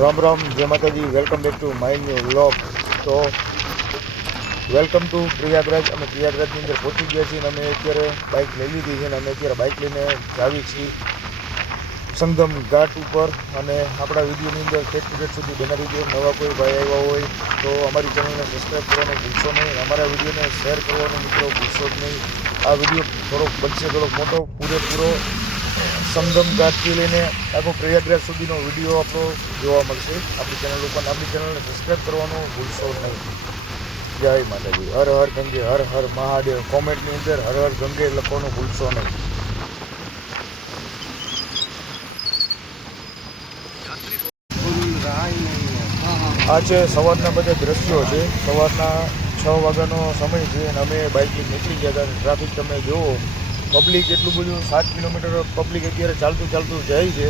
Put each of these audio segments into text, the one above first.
રામ રામ, જય માતાજી. Welcome back to my new vlog. તો વેલકમ ટુ પ્રયાગરાજ. અમે પ્રયાગરાજની અંદર પહોંચી ગયા છીએ અને અમે અત્યારે બાઇક લઈ લીધી છે અને અમે અત્યારે બાઇક લઈને જાવી છીએ સંગમ ઘાટ ઉપર. અને આપણા વિડીયોની અંદર ટેટ સુધી બનાવી દો. નવા કોઈ ભાઈ આવ્યા હોય તો અમારી ચેનલને સબસ્ક્રાઈબ કરવાનું ભૂલશો નહીં. અમારા વિડીયોને શેર કરવાનું મિત્રો ભૂલશો જ નહીં. આ વિડીયો થોડોક બનશે, થોડોક મોટો, પૂરેપૂરો સંગમ ઘાટથી લઈને આખો પ્રયાગરાજ સુધીનો વિડીયો આપણો જોવા મળશે આપણી ચેનલ ઉપર. આપણી ચેનલને સબસ્ક્રાઈબ કરવાનું ભૂલશો નહીં. જય માતાજી. હર હર ગંગે, હર હર મહાદેવ. કોમેન્ટની અંદર હર હર ગંગે લખવાનું ભૂલશો નહીં. આ છે સવારના બધા દ્રશ્યો છે. સવારના 6 વાગ્યાનો સમય છે અને અમે બાઇકથી નીકળી ગયા હતા. ટ્રાફિક તમે જુઓ, પબ્લિક એટલું બધું 7 કિલોમીટર પબ્લિક અત્યારે ચાલતું જાય છે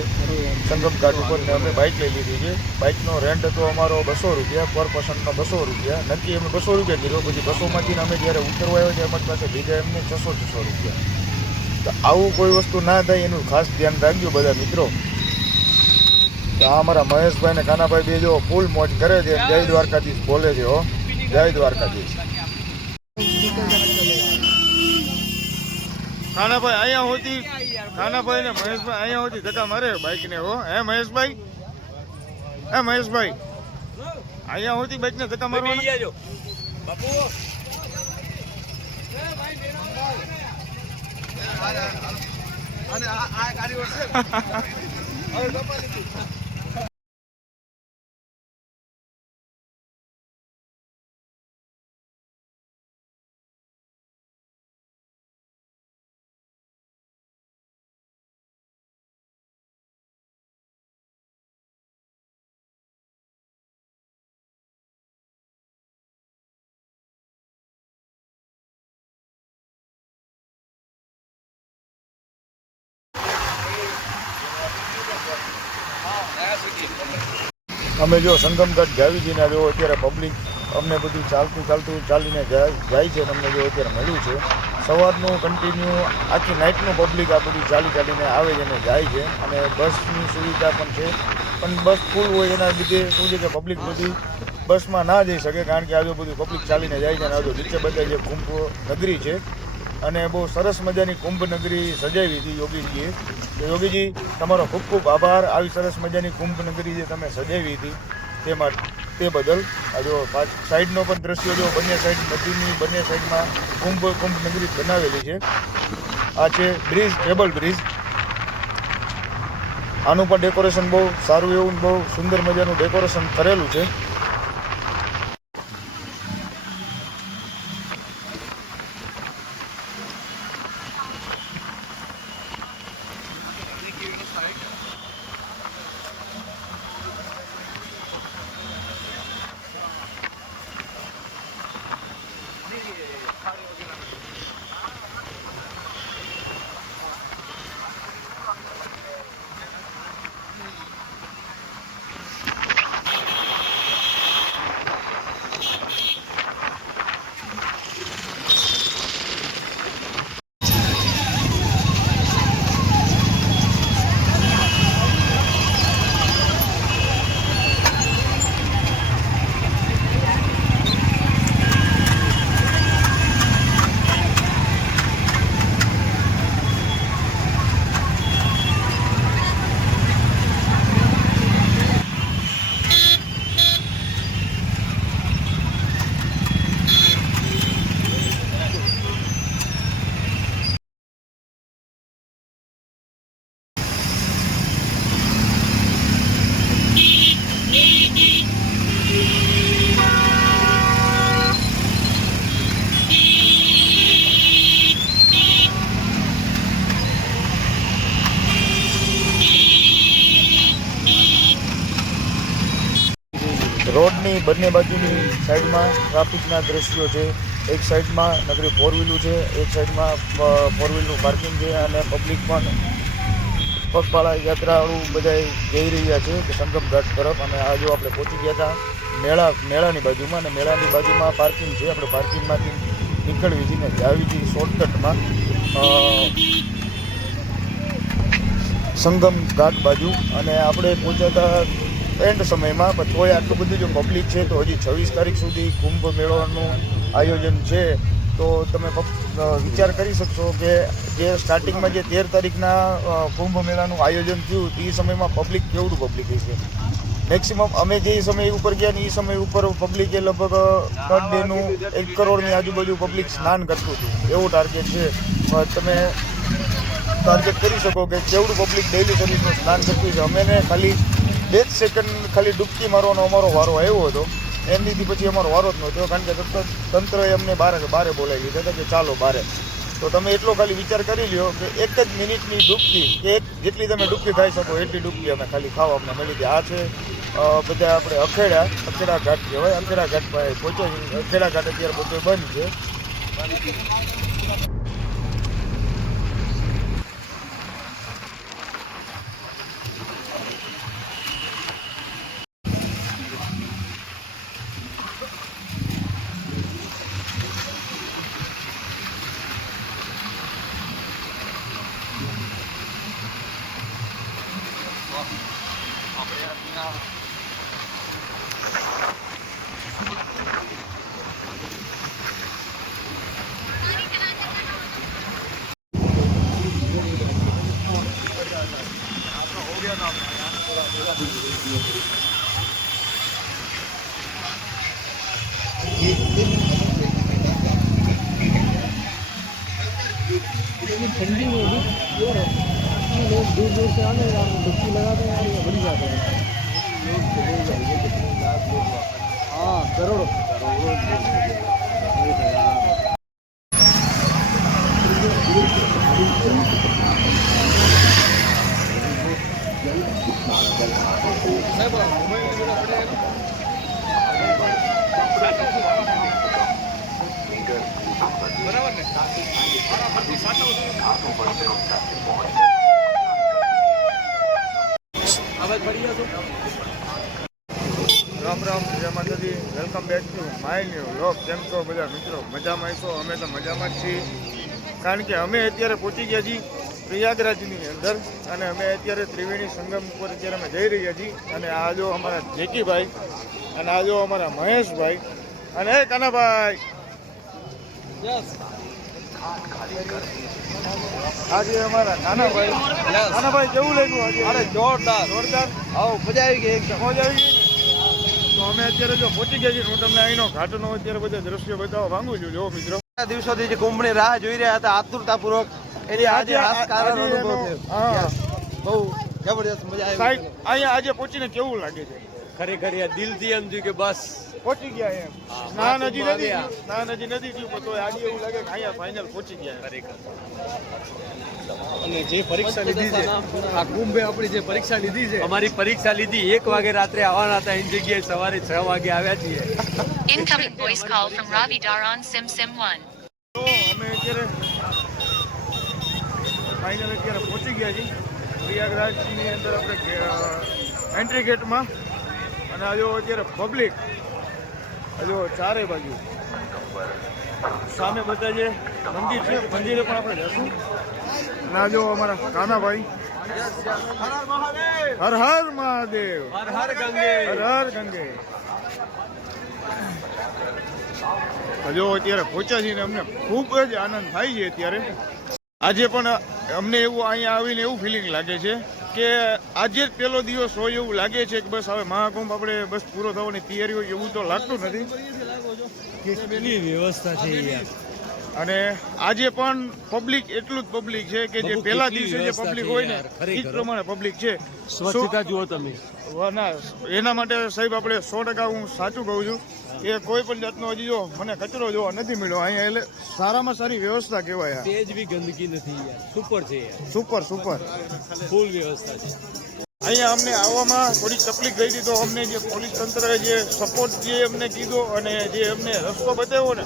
સંગમ ઘાટ ઉપર. ને અમે બાઇક લઈ લીધી છે. બાઇકનો રેન્ટ હતો અમારો 200 રૂપિયા, પર પર્સનનો 200 રૂપિયા. નક્કી અમે 200 રૂપિયા કર્યો. પછી 200માંથી અમે જ્યારે ઉતરવા આવ્યો ત્યારે અમારી પાસે ભેગા એમને 600 રૂપિયા. તો આવું કોઈ વસ્તુ ના થાય એનું ખાસ ધ્યાન રાખજો બધા મિત્રો. તો આ અમારા મહેશભાઈ ને કાનાભાઈ બે જો ફૂલ મોજ કરે છે. જય દ્વારકાધીશ બોલે છે. હો, જય દ્વારકાધીશ. ખાનાભાઈ અહીંયા હોતી, ખાનાભાઈ ને મહેશભાઈ અહીંયા હોતી ધક્કા મારે બાઇક ને. હો હે મહેશભાઈ, હે મહેશભાઈ અહીંયા હોતી બાઇક ને ધક્કા મારવાના. અમે જો સંગમ ઘાટ જાવી છીએ ને જો અત્યારે પબ્લિક અમને બધું ચાલીને જાય છે. અને અમને જો અત્યારે મળ્યું છે સવારનું કન્ટિન્યુ આખી નાઇટનું પબ્લિક આ બધું ચાલીને આવે છે અને જાય છે. અને બસની સુવિધા પણ છે, પણ બસ ફૂલ હોય એના લીધે શું છે કે પબ્લિક બધી બસમાં ના જઈ શકે, કારણ કે આજુ બધું પબ્લિક ચાલીને જાય છે. અને આજુ નીચે બધા જે કુંભ નગરી છે અને બહુ સરસ મજાની કુંભ નગરી સજાવી હતી યોગીજીએ. તો યોગીજી તમારો ખૂબ ખૂબ આભાર. આવી સરસ મજાની કુંભ નગરી જે તમે સજાવી હતી તે બદલ. આ જો સાઈડનો પણ દ્રશ્યો જો, બંને સાઈડ નદીની બંને સાઈડમાં કુંભ નગરી બનાવેલી છે. આ છે બ્રિજ, કેબલ બ્રિજ. આનું પણ ડેકોરેશન બહુ સારું એવું, બહુ સુંદર મજાનું ડેકોરેશન કરેલું છે. રોડની બંને બાજુની સાઈડમાં ટ્રાફિકના દ્રશ્યો છે. એક સાઈડમાં નગરી 4 વ્હીલું છે, એક સાઈડમાં 4 વ્હીલનું પાર્કિંગ છે. અને પબ્લિક પણ પગપાળા યાત્રાળુ બધા જઈ રહ્યા છે કે સંગમ ઘાટ તરફ. અને આ જો આપણે પહોંચી ગયા હતા મેળાની બાજુમાં, અને મેળાની બાજુમાં પાર્કિંગ છે. આપણે પાર્કિંગમાંથી નીકળવી હતી ને જાવી હતી શોર્ટકટમાં સંગમ ઘાટ બાજુ. અને આપણે પહોંચ્યા હતા એન્ડ સમયમાં. પણ તોય આટલું બધું જો પબ્લિક છે તો હજી 26 તારીખ સુધી કુંભ મેળાનું આયોજન છે. તો તમે વિચાર કરી શકશો કે જે સ્ટાર્ટિંગમાં જે 13 તારીખના કુંભ મેળાનું આયોજન થયું એ સમયમાં પબ્લિક કેવડું પબ્લિક છે. મેક્સિમમ અમે જે સમય ઉપર ગયા ને એ સમય ઉપર પબ્લિકે લગભગ પર ડેનું 1 કરોડની આજુબાજુ પબ્લિક સ્નાન કરતું હતું. એવું ટાર્ગેટ છે. તમે ટાર્ગેટ કરી શકો કે કેવડું પબ્લિક ડેઇલી સર્વિસનું સ્નાન કરતું છે. અમે ખાલી 2 સેકન્ડ ખાલી ડૂબકી મારવાનો અમારો વારો આવ્યો હતો. એમનીથી પછી અમારો વારો જ નહોતો, કારણ કે તંત્રએ અમને બારે બોલાવી લીધા હતા કે ચાલો બારે. તો તમે એટલો ખાલી વિચાર કરી લ્યો કે 1 જ મિનિટની ડૂબકી કે જેટલી તમે ડૂબકી ખાઈ શકો એટલી ડૂબકી અમે ખાલી ખાવા અમને મળી હતી. આ છે બધા આપણે અખેડા ઘાટ કહેવાય. અખેડા ઘાટ પાસે પહોંચ્યા. અખેડા ઘાટ અત્યારે બધું બંધ છે. ठंडी में भी लोग दूर दूर से आने डुबकी लगाते हैं और बड़ी बात है। हाँ करोड़ों રામ રામ, જય માતાજી. Welcome back to my new vlog. કેમ છો બધા મિત્રો? મજામાં છો? અમે તો મજામાં જ છીએ, કારણ કે અમે અત્યારે પહોંચી ગયા છીએ પ્રયાગરાજની અંદર. અને અમે અત્યારે ત્રિવેણી સંગમ ઉપર અત્યારે અમે જઈ રહ્યા છીએ. અને આ જો અમારા જેકીભાઈ, અને આ જો અમારા મહેશભાઈ, અને કાનાભાઈ. આજે અમારા કાનાભાઈ. કાનાભાઈ કેવું લાગ્યું આજે? अरे जोरदार જોરદાર. आओ मजा આવી ગઈ એકદમ મોજ આવી ગઈ. તો અમે અત્યારે જો પહોંચી ગયા છીએ. હું તમને અહીંનો ઘાટનો અત્યારે બધા દ્રશ્યો બતાવવા માંગુ છું. જો મિત્રો, દિવસોથી જે કુંભની રાહ જોઈ રહ્યા હતા આતુરતાપૂર્વક, એની આજે હાશકારક અનુભવ થયો. હા, બહુ જબરદસ્ત મજા આવી. સાહેબ અહીંયા આજે પહોંચીને કેવું લાગે છે? ખરેખર યાર દિલથી એમ થયું કે બસ પહોંચી ગયા એમ. સ્નાન હજી નથી થયું, સ્નાન હજી નથી થયું, પણ તોય આજે એવું લાગે કે અહીંયા ફાઇનલ પહોંચી ગયા. ખરેખર અને જે પરીક્ષા લીધી છે, આ કુંભે આપણી જે પરીક્ષા લીધી છે, અમારી પરીક્ષા લીધી 1 વાગે રાત્રે આવવાના હતા, એની જગ્યાએ સવારે 6 વાગે આવ્યા છીએ. Incoming voice call from Ravi Daran Sim 1. તો અમે અત્યારે ફાઇનલ અત્યારે પહોંચી ગયા છીએ પ્રયાગરાજની અંદર. આપણે એન્ટ્રી ગેટમાં. અને આ જો અત્યારે પબ્લિક હજુ ચારે બાજુ સામે બધા જે મંદિર છે, મંદિરે પણ આપણે જશું. અને આ જો અમારા કાનાભાઈ. હર હર મહાદેવ, હર હર ગંગે. હર હર ગંગે. હજુ અત્યારે પહોંચ્યા છીએ ને અમને ખૂબ જ આનંદ થાય છે. અત્યારે આજે પણ અમને એવું અહીંયા આવીને એવું ફિલિંગ લાગે છે કે આજે જ પહેલો દિવસ હોય એવું લાગે છે કે બસ હવે મહાકુંભ આપણે બસ પૂરો થવાની તૈયારી હોય એવું તો લાગતું નથી. કેટલી વ્યવસ્થા છે યાર. અને આજે પણ પબ્લિક એટલું જ પબ્લિક છે કે જે પહેલા દિવસે જે પબ્લિક હોય ને એ જ પ્રમાણે પબ્લિક છે. સ્વચ્છતા જુઓ તમે. ના, એના માટે સાહેબ આપણે 100% હું સાચું કહું છું કે કોઈ પણ જાતનો હજી જો મને કચરો જોવા નથી મળ્યો અહીંયા. એટલે સારામાં સારી વ્યવસ્થા કહેવાય. તેજ બી ગંદકી નથી યાર. સુપર છે યાર. Super super. ફૂલ વ્યવસ્થા છે. અહીંયા અમને આવવામાં થોડીક તકલીફ ગઈ હતી, તો અમને જે પોલીસ તંત્રએ જે સપોર્ટ જે અમને કીધો અને જે અમને રસ્તો બતાવ્યો ને,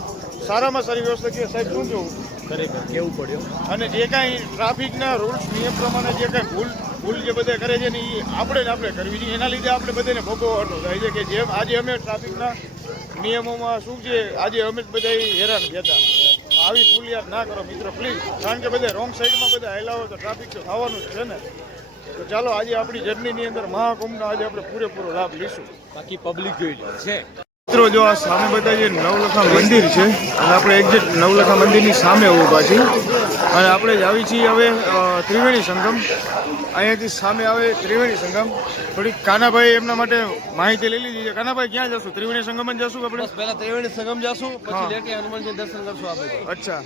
સારામાં સારી વ્યવસ્થા કે સાહેબ શું કેવું? ખરેખર કેવું પડ્યો. અને જે કાંઈ ટ્રાફિકના રૂલ્સ નિયમ પ્રમાણે જે કાંઈ ભૂલ જે બધા કરે છે ને એ આપણે કરવી જોઈએ. એના લીધે આપણે બધાને ભોગવવાનું થાય છે કે જેમ આજે અમે ટ્રાફિકના નિયમોમાં શું છે, આજે અમે બધા હેરાન થયા હતા. આવી ભૂલ યાર ના કરો મિત્રો પ્લીઝ, કારણ કે બધા રોંગ સાઈડમાં બધા હેલાવો તો ટ્રાફિક તો થવાનું જ છે ને. તો ચાલો આજે આપણી જર્નીની અંદર મહાકુંભનો આજે આપણે પૂરેપૂરો લાભ લઈશું. બાકી પબ્લિક જોઈ લે છે. મિત્રો જો આ સામે બધા જે નવલખા મંદિર છે અને આપણે એક્ઝેક્ટ નવલખા મંદિરની સામે ઊભા છીએ અને આપણે જ આવી છીએ હવે ત્રિવેણી સંગમ. અહીંયાથી સામે આવે ત્રિવેણી સંગમ. થોડીક કાનાભાઈ એમના માટે માહિતી લઈ લીધી છે. કાનાભાઈ ક્યાં જશું? ત્રિવેણી સંગમ જ જશું આપણે? પહેલા ત્રિવેણી સંગમ જશું, હા. પછી લેટી હનુમાનજી દર્શન કરશું આપણે. અચ્છા,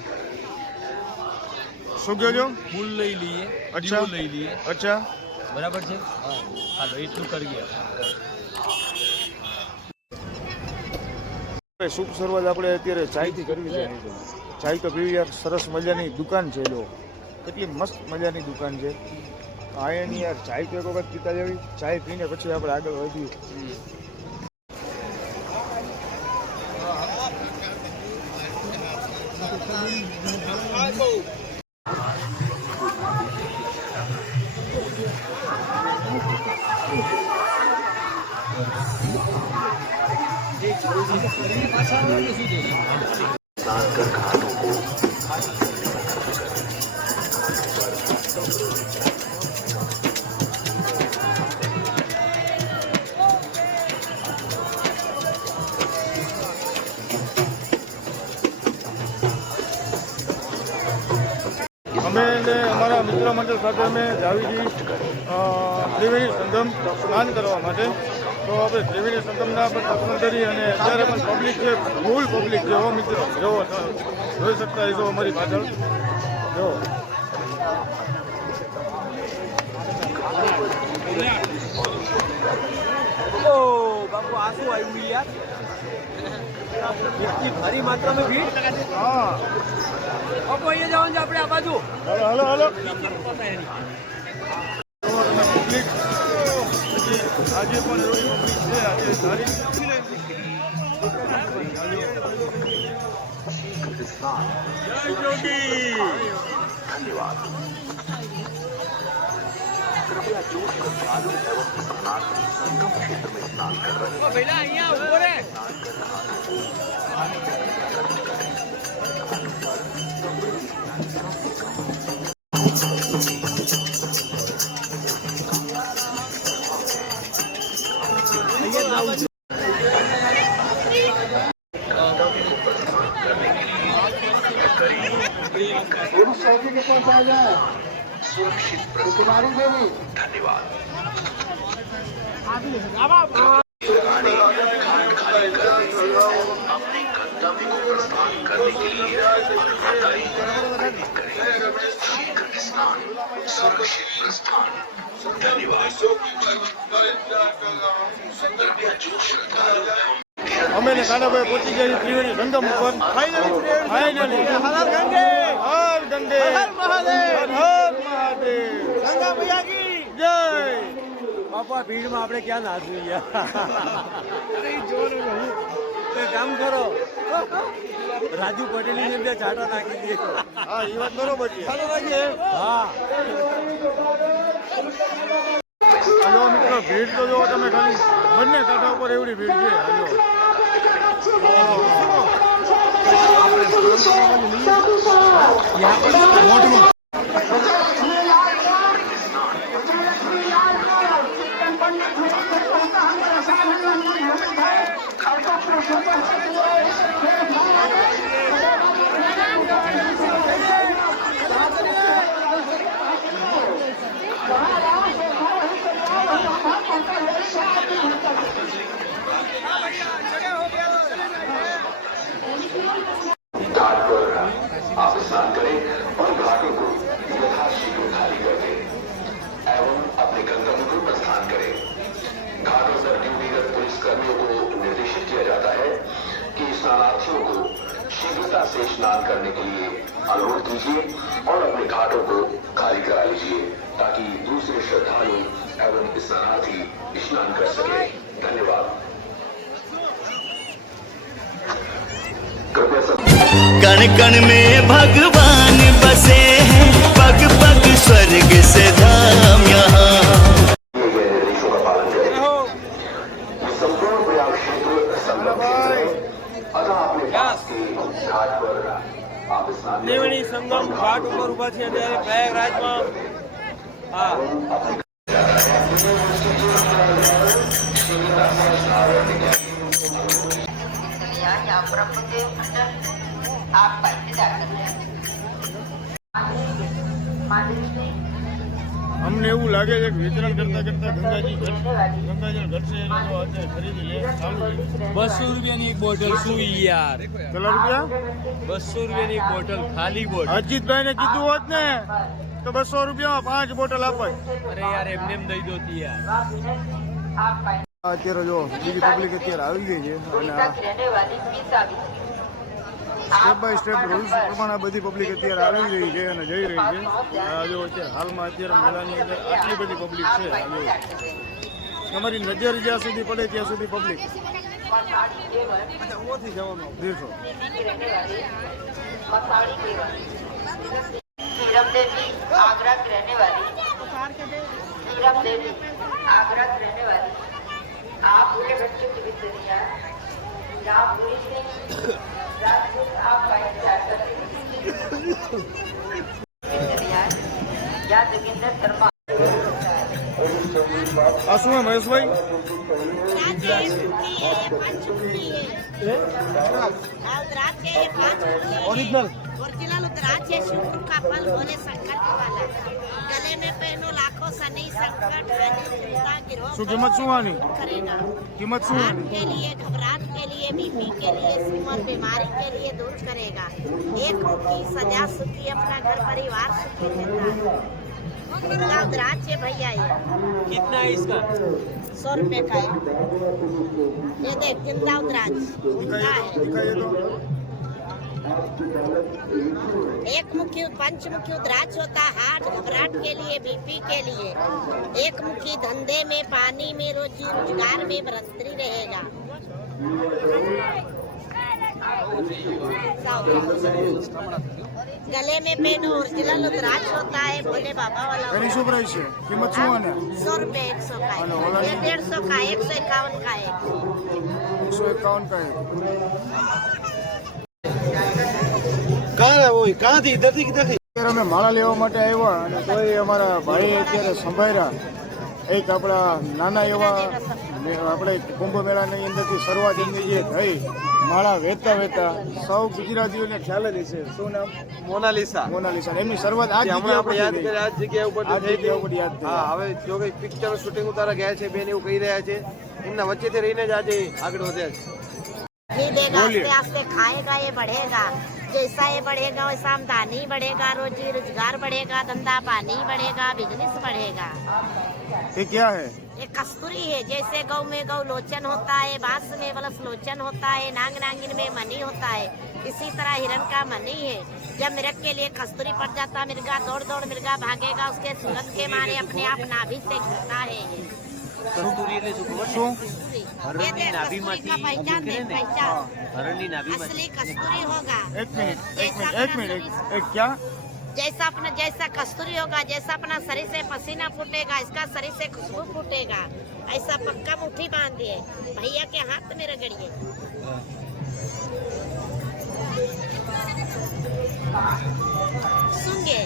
શું કહો છો? ફૂલ લઈ લઈએ, અચ્છા. દીવો લઈ લઈએ, અચ્છા, બરાબર છે. હાલો એટલું કરીએ. શુભ શરૂઆત આપણે અત્યારે ચાયથી કરવી છે. ચાય તો પીવી યાર, સરસ મજાની દુકાન છે. જો કેટલી મસ્ત મજાની દુકાન છે. અહીંયાની યાર ચાય તો એક વખત પીતા જવી. ચાય પીને પછી આપણે આગળ વધીએ. અમે ને અમારા મિત્ર મંડળ સાથે અમે જાવી છીએ ત્રિવેણી સંગમ સ્નાન કરવા માટે. તો આપણે ત્રિવેણી સંગમના પણ દર્શન કરી અને અત્યારે પણ પબ્લિક છે, ફૂલ પબ્લિક છે. હો મિત્રો જોવો, જોઈ શકતા હશો અમારી પાછળ. જો બાપુ આ શું આવ્યું યાર? એટલી ભારી માત્રામાં ભીડ. હા, બાપુ અહીંયા જવાનું છે આપણે, આ બાજુ. હાલો હાલો હાલો. પબ્લિક આજે પણ એવી પબ્લિક છે. આજે તારીખ જય જોગી. પહેલા અહીંયા ઉભો રે. અમે ને કાનાભાઈ પહોંચી ગયા છીએ ત્રિવેણી સંગમ ઉપર. ફાઇનલી હર ગંગે, હર ગંગે, હર મહાદેવ, હર મહાદેવ, ગંગા મૈયા કી જય. બાપુ આ ભીડમાં આપણે ક્યાં નાચવું યાર? એક કામ કરો, રાજુ પટેલની જેમ ચાટા નાખી દે. હા, એ વાત બરોબર છે. હા, જો મિત્રો ભીડ તો જો તમે ખાલી બંને કાંઠા ઉપર એવડી ભીડ છે. घाट पर आप स्नान करें और घाटों को यथाशीघ्र खाली कर दें एवं अपने गंतव्य को प्रस्थान करें। घाटों पर ड्यूटीरत पुलिसकर्मियों को निर्देशित किया जाता है कि स्नानार्थियों को शीघ्रता से स्नान करने के लिए अनुरोध कीजिए और अपने घाटों को खाली करा लीजिए ताकि दूसरे श्रद्धालु एवं स्नानार्थी स्नान कर सके। धन्यवाद। कृपया सब कण कण में भगवान बसे हैं, पग पग स्वर्ग से धाम यहाँ। दिए गए निर्देशों का पालन करें। ये संपूर्ण प्रयाग क्षेत्र संगम क्षेत्र है, अतः अपने पास के घाट पर आप स्नान ત્રિવેણી સંગમ ઘાટ ઉપર ઉભા છે અત્યારે પ્રયાગરાજમાં. હા, यहाँ ब्रह्मदेव मंडल आपका इंतजार कर रहे हैं। અમને એવું લાગે છે કે વિતરણ કરતા કરતા ગંગાજળ ઘટશે એટલે તો આજે ખરીદી લે ચાલુ છે. 200 રૂપિયાની એક બોટલ શું યાર, કેટલા રૂપિયા? 200 રૂપિયાની એક બોટલ, ખાલી બોટલ. અજીતભાઈને કીધું હોત ને તો 200 રૂપિયામાં 5 બોટલ આપત. અરે યાર એમને એમ દઈ દો તી યાર. અત્યારે જો બીજી પબ્લિક અત્યારે આવી ગઈ છે અને આ સ્ટેપ બાય સ્ટેપ રૂલ્સ પ્રમાણે આ બધી પબ્લિક અત્યારે આવી રહી છે અને જઈ રહી છે. આ જો અત્યારે હાલમાં અત્યારે મેળાની અંદર આટલી બધી પબ્લિક છે. આ જો તમારી નજર જ્યાં સુધી પડે ત્યાં સુધી પબ્લિક દેખો. हीरम देवी आगरा की रहने वाली, हीरम देवी आगरा की रहने वाली, आप पूरे बच्चों की विद्या जहाँ पूरी से राजपूत आपका इंतजार कर रहे हैं। या जोगिंदर शर्मा આ શું હે મહેશભાઈ? ઓરિજિનલ ओरिजिनल रुद्राक्ष है, शिवपुर का फल भोले शंकर जी वाला। गले में पहनो लाखों शनि संकट हानि चिंता गिरोह શું કિંમત શું આની? करेगा। કિંમત શું हार्ट આની? के लिए, घबराहट के लिए, बीपी के लिए, शुगर बीमारी के लिए दूर करेगा। एक मुट्ठी सजा सुखी, अपना घर परिवार सुखी रहता है। जिंदा रुद्राक्ष है भैया, ये कितना है इसका? 100 रुपए का है। ये देख जिंदा रुद्राक्ष जिंदा है। दिखाइए तो. एक मुखी पंचमुखी रुद्राक्ष होता है हार्ट घबराहट के लिए, बीपी के लिए। एक मुखी धंधे में, पानी में, रोजी रोजगार में बढ़ोतरी रहेगा। गले में पहनो ओरिजिनल रुद्राक्ष होता है भोले बाबा वाला। એની શું પ્રાઇસ છે? કિંમત શું આને? 100 रुपए 100 का है, और वाला? ये 150 का, 151 का है। 151 का है. અત્યારે અમે માળા લેવા માટે આવ્યા અને તોય અમારા ભાઈ અત્યારે સંભાળ્યા. એક આપણા નાના એવા આપણે કુંભ મેળાની અંદરથી શરૂઆત એમની જે થઈ માળા વેચતા વેચતા સૌ ગુજરાતીઓને ખ્યાલ જ હશે. શું નામ? મોનાલિસા. મોનાલિસા. એમની શરૂઆત આ હમણાં આપણે યાદ કરી આ જગ્યા ઉપર આ જગ્યા ઉપર યાદ થઈ. હા, હવે જો કઈ પિક્ચર શૂટિંગ ઉતારા ગયા છે બેન એવું કહી રહ્યા છે. એમના વચ્ચેથી રહીને જ આજે આગળ વધ્યા છે. नहीं देगा, बोलिए। आस्ते आस्ते खाएगा, ये बढ़ेगा। जैसा ये बढ़ेगा वैसा आमदनी बढ़ेगा, रोजी रोजगार बढ़ेगा, धंधा पानी बढ़ेगा, बिजनेस बढ़ेगा। ये क्या है? ये कस्तूरी है। जैसे गौ में गौ लोचन होता है, बांस में बलस लोचन होता है, नांग नांगिन में मनी होता है, इसी तरह हिरण का मनी है। जब मिर्ग के लिए कस्तूरी पड़ जाता, मिर्गा दौड़ दौड़ मिर्गा भागेगा, उसके सूरत के मारे अपने आप नाभि से गिरता है। કસ્તુરી એટલે શું ખબર? શું? ये देख कस्तूरी का पहचान दे, पहचान હરણની નાભીમાંથી. असली कस्तूरी होगा। एक मिनट एक क्या? जैसा अपना जैसा कस्तूरी होगा, जैसा अपना शरीर से पसीना फूटेगा, इसका शरीर से खुशबू फूटेगा। ऐसा पक्का मुट्ठी बांधिए, भैया के हाथ में रगड़िए। सूंघे,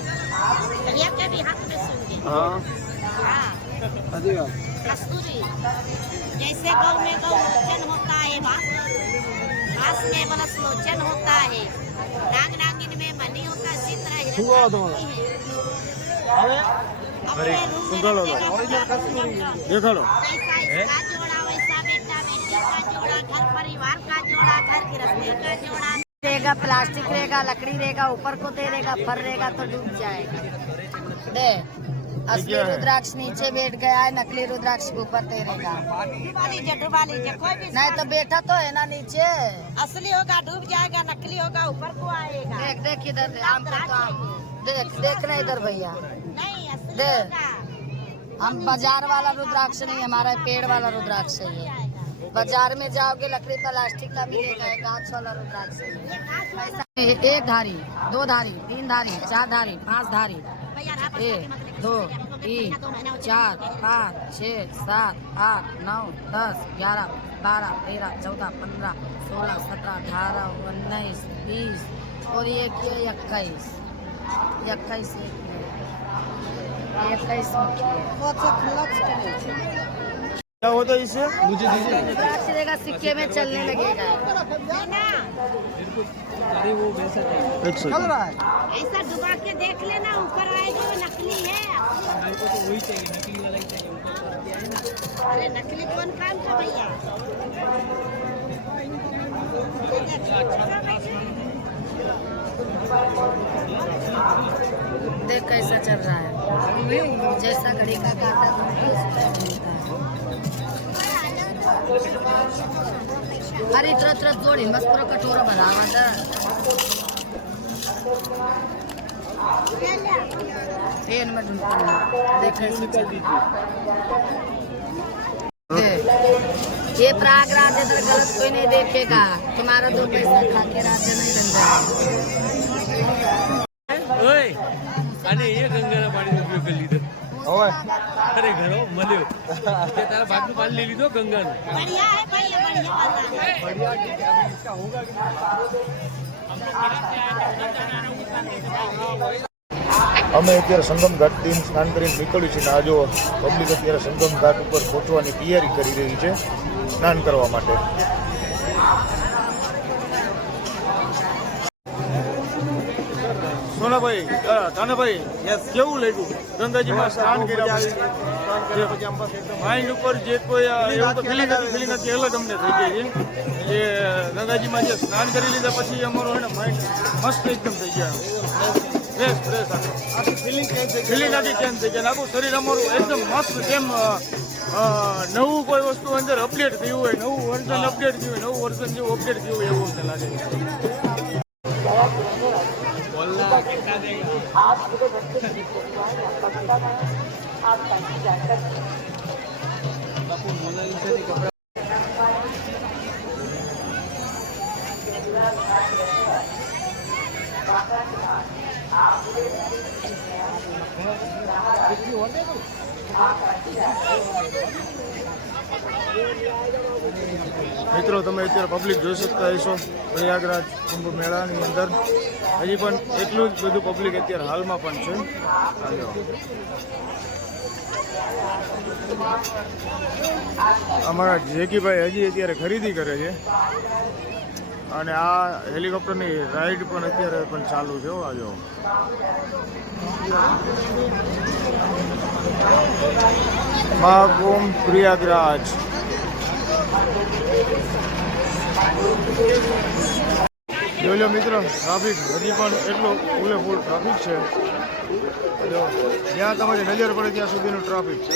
भैया के भी हाथ में सूंघे। हाँ, कस्तूरी। जैसे गौ में गौ लोचन होता है, बांस में बलस लोचन होता है, नाग नागिन में मनी होता है, इसी तरह हिरण होती है। अपने रूप में रखेगा, દેખાડો. जैसा इसका जोड़ा वैसा बेटा बेटी का जोड़ा, घर परिवार का जोड़ा, घर गृहस्थी का जोड़ा रहेगा। प्लास्टिक रहेगा, लकड़ी रहेगा, ऊपर को तैरेगा, फर रहेगा तो डूब जाएगा। दे असली रुद्राक्ष नीचे बैठ गया है, नकली रुद्राक्ष ऊपर तैरेगा। नहीं तो बैठा तो है ना नीचे। असली होगा डूब जाएगा, नकली होगा ऊपर को आएगा। देख देख इधर देख देखना इधर भैया। नहीं असली होगा। हम बाजार वाला रुद्राक्ष नहीं, हमारा पेड़ वाला रुद्राक्ष है ये। बाजार में जाओगे लकड़ी प्लास्टिक का मिलेगा, कांच वाला रुद्राक्ष है। एक धारी, दो धारी, तीन धारी, चार धारी, 5 धारी, 1 2 3 4 5 6 7 8 9 10 11 12 13 14 15 16 17 18 19 20 और ये 21 21 क्या होता है इससे? चलेगा, सिक्के में चलने लगेगा। एक सेकंड। ऐसा डुबा के देख लेना, ऊपर आएगा वो नकली है। अरे नकली कौन काम का भैया? देख कैसा चल रहा है, जैसा घड़ी का काटा अरे इतना तरह जोड़ी मस्त पूरा कटोरा भरा हुआ था। पेन में देख ये प्रयागराज है, गलत कोई नहीं देखेगा। तुम्हारा 2 पैसा खा के राज्य नहीं बन जाएगा। અને એ ગંગાના પાણીનો ઉપયોગ કરી લીધો. અરે ઘણો મળ્યો તે તારા ભાગનું પાણી લઈ લીધો ગંગાનું. बढ़िया है भैया, बढ़िया અમે અત્યારે સંગમ ઘાટથી સ્નાન કરીને નીકળ્યું છે ને આ જો પબ્લિક અત્યારે સંગમ ઘાટ ઉપર પહોંચવાની તૈયારી કરી રહી છે સ્નાન કરવા માટે. સોનાભાઈ, તાનાભાઈ, કેવું લાગ્યું ગંગાજીમાં સ્નાન કર્યા પછી? માઇન્ડ ઉપર જે કોઈ એવું તો ફિલિંગ હતી અલગ અમને થઈ ગઈ છે. જે ગંગાજીમાં જે સ્નાન કરી લીધા પછી અમારો માઇન્ડ મસ્ત એકદમ થઈ ગયા, ફ્રેશ આખી ફિલિંગ આખી ચેન્જ થઈ ગયા. આખું શરીર અમારું એકદમ મસ્ત, જેમ નવું કોઈ વસ્તુ અંદર અપડેટ થયું હોય, નવું વર્ઝન અપડેટ થયું હોય, નવું વર્ઝન જેવું અપડેટ થયું હોય એવું અમને લાગે છે. મિત્રો તમે અત્યારે પબ્લિક જોઈ શકતા હશો પ્રયાગરાજ કુંભ મેળાની અંદર હજી પણ એટલું જ બધું પબ્લિક અત્યારે હાલમાં પણ છે. અમારા જેકીભાઈ હજી અત્યારે ખરીદી કરે છે અને આ હેલિકોપ્ટરની રાઈડ પણ અત્યારે પણ ચાલુ છે. આ જો મહાકુંભ પ્રયાગરાજ. જોઈ લો મિત્રો, ટ્રાફિક હજી પણ એટલું ફૂલે ફૂલ ટ્રાફિક છે. જ્યાં તમારી નજર પડે ત્યાં સુધીનું ટ્રાફિક છે.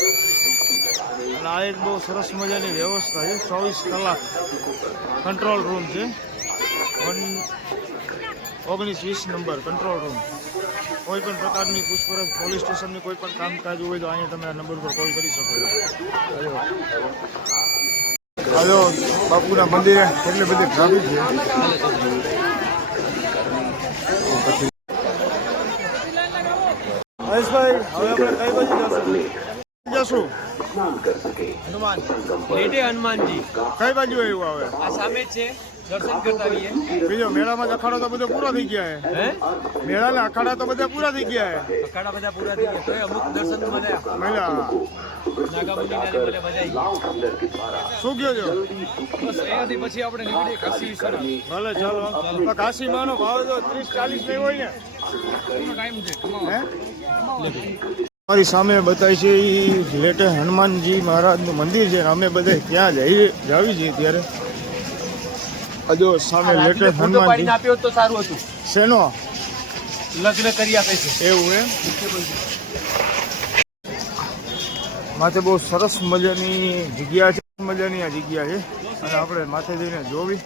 અને આ એક બહુ સરસ મજાની વ્યવસ્થા છે. 24 કલાક કંટ્રોલ રૂમ છે. 19-20 નંબર કંટ્રોલ રૂમ. કોઈ પણ પ્રકારની પૂછપરછ, પોલીસ સ્ટેશનની કોઈ પણ કામકાજ હોય તો અહીંયા તમે આ નંબર પર કોલ કરી શકો છો. હાલો બાપુના મંદિરે કેટલી બધી ટ્રાફિક છે. મહેશભાઈ, હવે આપણે કઈ બાજુ જશું? હનુમાન લેટે હનુમાનજી કઈ બાજુ આવ્યું હવે? આ સામે જ છે, દર્શન કરતા આવીએ. બીજો મેળામાં અખાડા તો બધા પૂરા થઈ ગયા છે. મેળાના અખાડા તો બધા પૂરા થઈ ગયા છે. અખાડા બધા પૂરા થઈ ગયા, અમુક દર્શન મળ્યા. નાગામુંડીના મને મજા આવી. શું કહો છો? બસ અહીંયાથી પછી આપણે નીકળીએ કાશી વિશ્વનાથ. ભલે ચાલો. કાશી માનો ભાવ તો 30-40 નહીં હોય ને? ટાઈમ છે. અમારી સામે બતાવી છે એ લેટે હનુમાનજી મહારાજનું મંદિર છે. અમે બધા ત્યાં જાવી છીએ ત્યારે. હજુ સામે લેટે હનુમાનજી આપ્યો તો સારું હતું. શેનો લગ્ન કરી આપે છે એવું એમ? માથે બહુ સરસ મજાની જગ્યા છે. મજાની આ જગ્યા છે અને આપણે માથે જઈને જોવી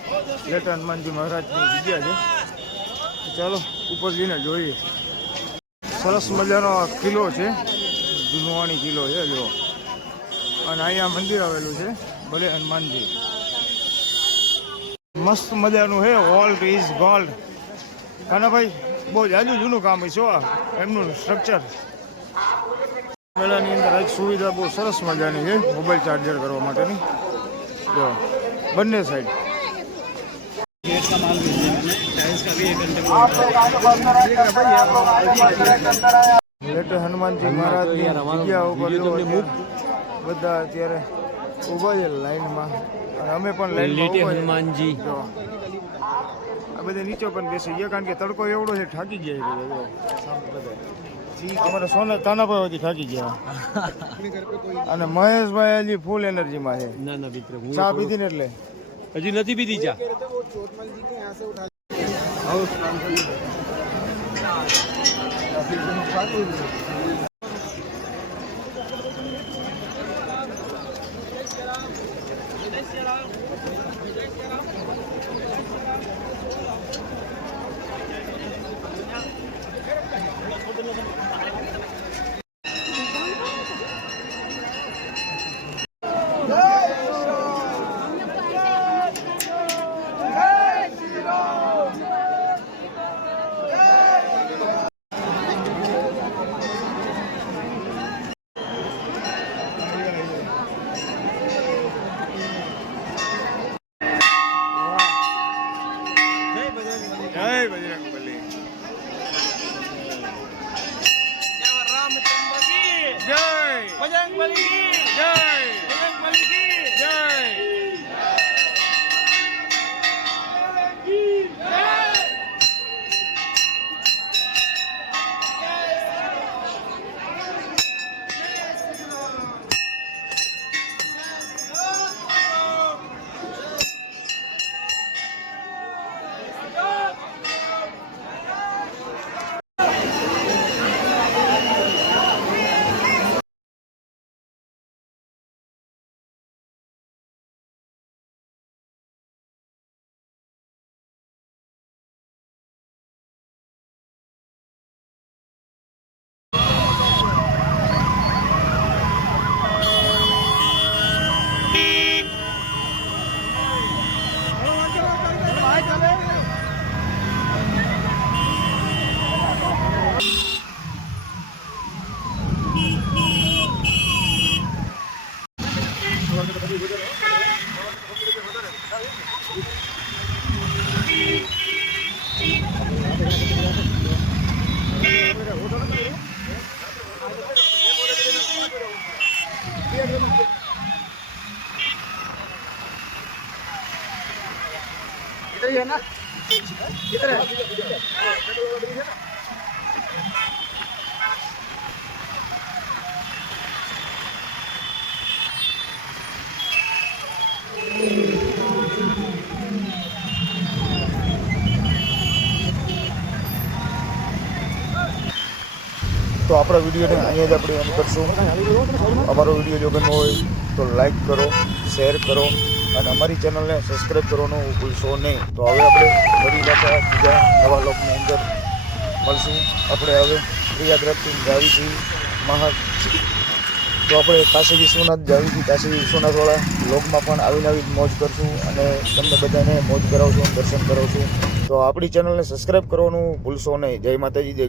લેટે હનુમાનજી મહારાજની જગ્યા છે. ચાલો ઉપર જઈને જોઈએ. સરસ મજાનો કિલ્લો છે, જુનવાણી કિલ્લો છે જો. અને અહીંયા મંદિર આવેલું છે ભલે હનુમાનજી. મસ્ત મજાનું છે. Old is gold. કાનાભાઈ બહુ જાજુ જૂનું કામ છે એમનું સ્ટ્રક્ચર. મેળાની અંદર એક સુવિધા બહુ સરસ મજાની છે મોબાઈલ ચાર્જર કરવા માટેની જો બંને સાઈડ. લેટે હનુમાનજી મહારાજની જગ્યા ઉપર જો અત્યારે બધા અત્યારે ઊભા છે લાઈનમાં અને અમે પણ લેટે લાઈનમાં હનુમાનજી આ બધા નીચે પણ બેસી ગયા કારણ કે તડકો એવડો છે થાકી ગયા છે બધા અમારે સોના તાનાભાઈ થાકી ગયા અને મહેશભાઈ હજી ફૂલ એનર્જીમાં છે. ના ના મિત્ર હું ચા પીધી ને એટલે હજી નથી પીધી ચા. જય બજરંગબલી. જય બજરંગબલી. જય બજરંગબલી. જય. તો આપણા વિડીયોને અહીંયા જ આપણે એમ કરશું. અમારો વિડીયો જો ગમ્યો હોય તો લાઈક કરો, શેર કરો અને અમારી ચેનલને સબસ્ક્રાઈબ કરવાનું ભૂલશો નહીં. તો હવે આપણે ફરી પાછા બીજા નવા લોકની અંદર મળશું. આપણે હવે પ્રયાગરાજથી જાવી છીએ તો આપણે કાશી વિશ્વનાથ જાવી છીએ. કાશી વિશ્વનાથવાળા લોકમાં પણ આવીને આવી મોજ કરશું અને તમને બધાને મોજ કરાવશું, દર્શન કરાવશું. તો આપણી ચેનલને સબસ્ક્રાઈબ કરવાનું ભૂલશો નહીં. જય માતાજી, જય